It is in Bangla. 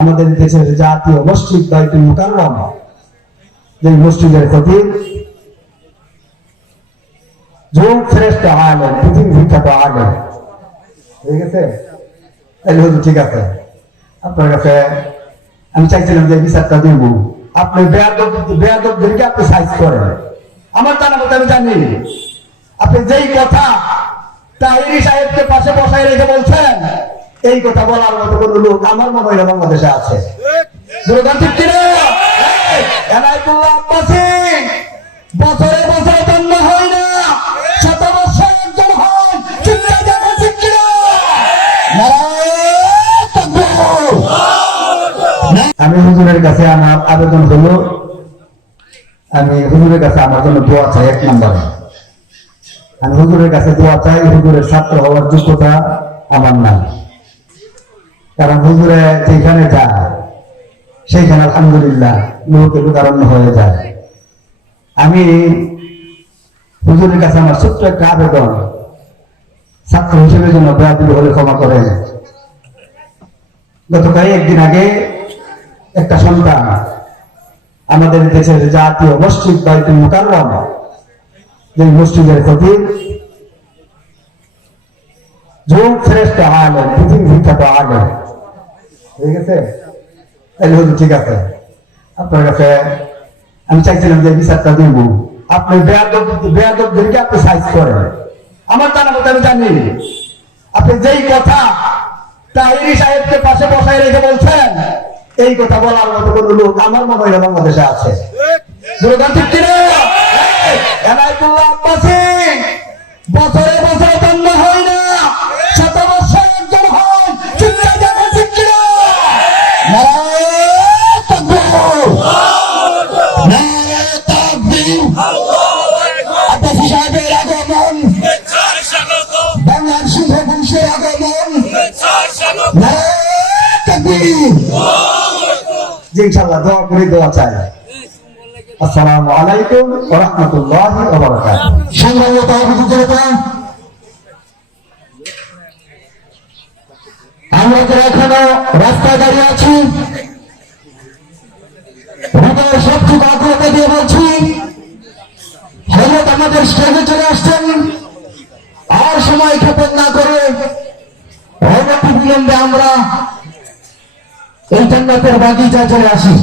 আমাদের দেশের জাতীয় মসজিদ বাইতুল মুকাররম, যে মসজিদের খতিব যুগ শ্রেষ্ঠ আলেম, পৃথিবী বিখ্যাত আলেম, ঠিক আছে? তাহলে হলো ঠিক আছে, আপনার কাছে আমি চাইছিলাম যে বিচারটা দিব। আপনি বেয়াদবদেরকে আপনি সাইজ করেন, আমার জানা মতো আমি জানি আপনি যেই কথা তাহিরি সাহেবকে পাশে বসায় রেখে বলছেন, এই কথা বলার মতো কোন লোক আমার মনে হয় বাংলাদেশে আছে। বছরে বছরে জন্ম হয় না, শত বছর একজন হয়। আমি হুজুরের কাছে আমার আবেদন হলো, আমি হুজুরের কাছে আমার জন্য দোয়া চাই। এক নম্বরে আমি হুজুরের কাছে দোয়া চাই, হুজুরের ছাত্র হওয়ার যোগ্যতা আমার নাই। কারণ হুজুরে যেখানে যায় সেইখানে আলহামদুলিল্লাহ লোকে লোকারণ্য হয়ে যায়। আমি হুজুরের কাছে আমার ছোট্ট একটা আবেদন, ছাত্র হিসেবে জন্য বেয়াদবি হলে ক্ষমা করেন। গত কয়েকদিন আগে একটা সন্তান আমাদের দেশের জাতীয় মসজিদ বাইতুল মুকাররম, যে মসজিদের খতিব যুগ শ্রেষ্ঠ আলেম, পৃথিবী বিখ্যাত আলেম, ঠিক আছে? তাহলে হলো ঠিক আছে, আপনার কাছে আমি চাইছিলাম যে বিচারটা দিব। আপনি বেয়াদবদেরকে আপনি সাইজ করেন, আমার জানা মতো আমি জানি আপনি যেই কথা তাহিরি সাহেবকে পাশে বসায় রেখে বলছেন, এই কথা বলার মতো কোন লোক আমার মনে হয় বাংলাদেশে আছে। বছরে বছরে জন্ম হয় না, শত বছর একজন হয়। বাংলার শুভ বংশের আগমন, ইনশাআল্লাহ দোয়া করে দোয়া চাই। আসসালামু আলাইকুম ওয়া রাহমাতুল্লাহি ওয়া বারাকাতুহু। সংগ্রামিত জনতা, আমরা যারা এখনো রাস্তায় দাঁড়িয়ে আছি, হৃদয়ের সবটুকু আগ্রহতা দিয়ে বলছি, হযরত আমাদের স্টেজে চলে আসছেন। আর সময় ক্ষেপণ না করে অনতি বিলম্বে আমরা এই জান্নাতের বাগিচায় চলে আসি।